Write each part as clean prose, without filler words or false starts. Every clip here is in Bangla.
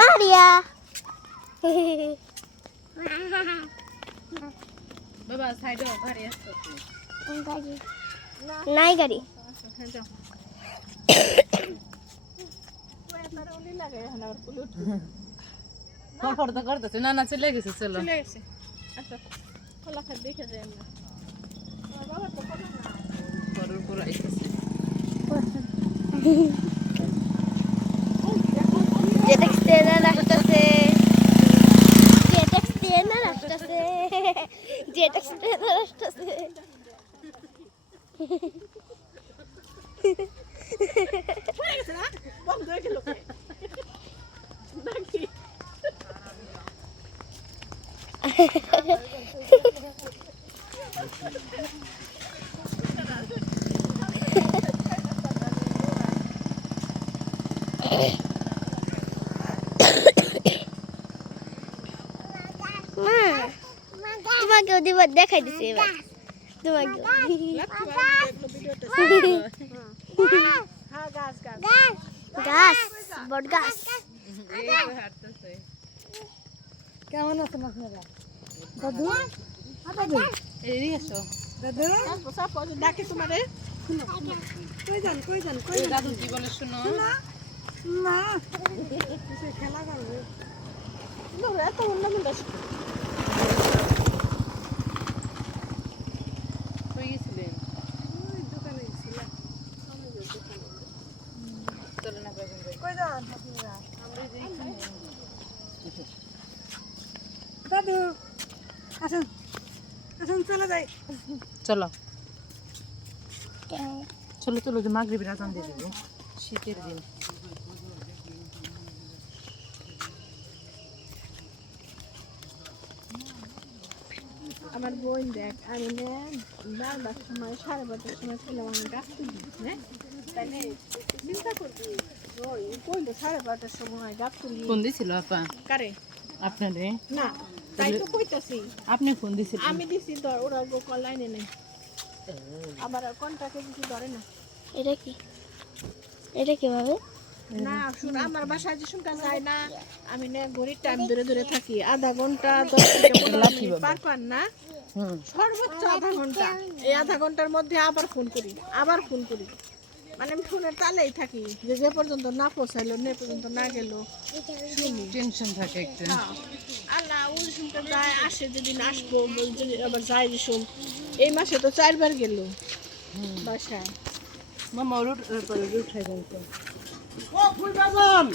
Maria. বাবা সাইডে গাড়ি আসছে গাড়ি নাই গাড়ি ফটো তো করতেছে না না চলে গেছে চলো চলে গেছে আচ্ছা কলা খাত দেখে যাই আমরা বাবা তো কলা না পরের উপর আইতেছে জেটেক্স তেনা রাখতেছে জেটেক্স তেনা রাখতেছে জেটেক্স তেনা রাখতেছে পড়ে গেছে না বন্ধ হয়ে গেল নাকি তোমাকে দিবার দেখাই দিছি এবার তোমাকে হ্যাঁ গাছ গাছ গাছ বট গাছ হাঁটতেছে কেমন আছেন আপনারা দাদু দাদু এই এসো দাদু সাপ ডাকে তোমারে কই যান দাদু কি বলে শুনো না খেলা করবে না এত অন্যমনটা কই গেছিলেন দোকানে গেছিলাম চলো না বেগুন যাই কই যান আপনারা আমরা যে এখানে দাদু আসুন আসুন চলে যাই চলো চলো চলো যে মাগরিবের আজান দিয়ে দেবো শীতের দিন আমার বোন দেখ আমি বারবার সময় 12:30টার সময় ছিলাম আমি গাছ তুলি হ্যাঁ তাহলে চিন্তা করবি ওই কোন 12:30টার সময় গাছ তুলি ফোন দিছিল আপা কারে আপনারে না তাই তো কইতাছি আপনি ফোন দিছিলেন আমি দিছি ধর ওরা কল লাইনে নেই আবার কন্টাক্টে কিছু ধরে না এটা কিভাবে না শুন আমার বাসায় যে শুনকা যায় না আমি না ঘড়ির টাইম ধরে ধরে থাকি আধা ঘন্টা 10 থেকে 15 মিনিট পার না সর্বোচ্চ আধা ঘন্টা এই আধা ঘন্টার মধ্যে আবার ফোন করি মানে আমি ফোনের তালেই থাকি যে যে পর্যন্ত না পৌঁছাইলো নে পর্যন্ত না গেল শুনি টেনশন থাকে একটা আল্লাহ ওই শুনতে যায় আসে যেদিন আসবো যদি আবার যায় যে শুন এই মাসে তো 4 বার গেল বাসায় মামা রুট পরে উঠাই দেন তো ও ফুল বাজান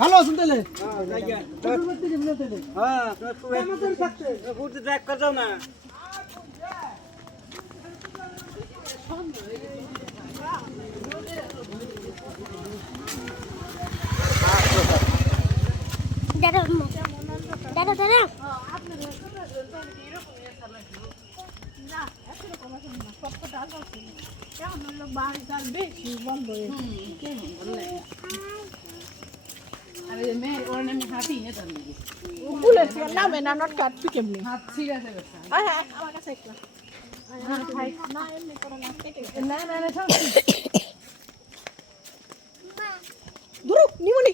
ভালো আছেন তাহলে হ্যাঁ যাইয়া হ্যাঁ আপনার পুরো আমাদের থাকতে ফুটে ট্র্যাক করে দাও না দাদা আরে মেয়ের ওর নামে হাতি নে তার নাকি বুলেট নামে না নট কাট কেমনি হাত ঠিক আছে বেটা হ্যাঁ আমার কাছে একটা না এমনি করে না কেটে না না না সব দূর নিমনি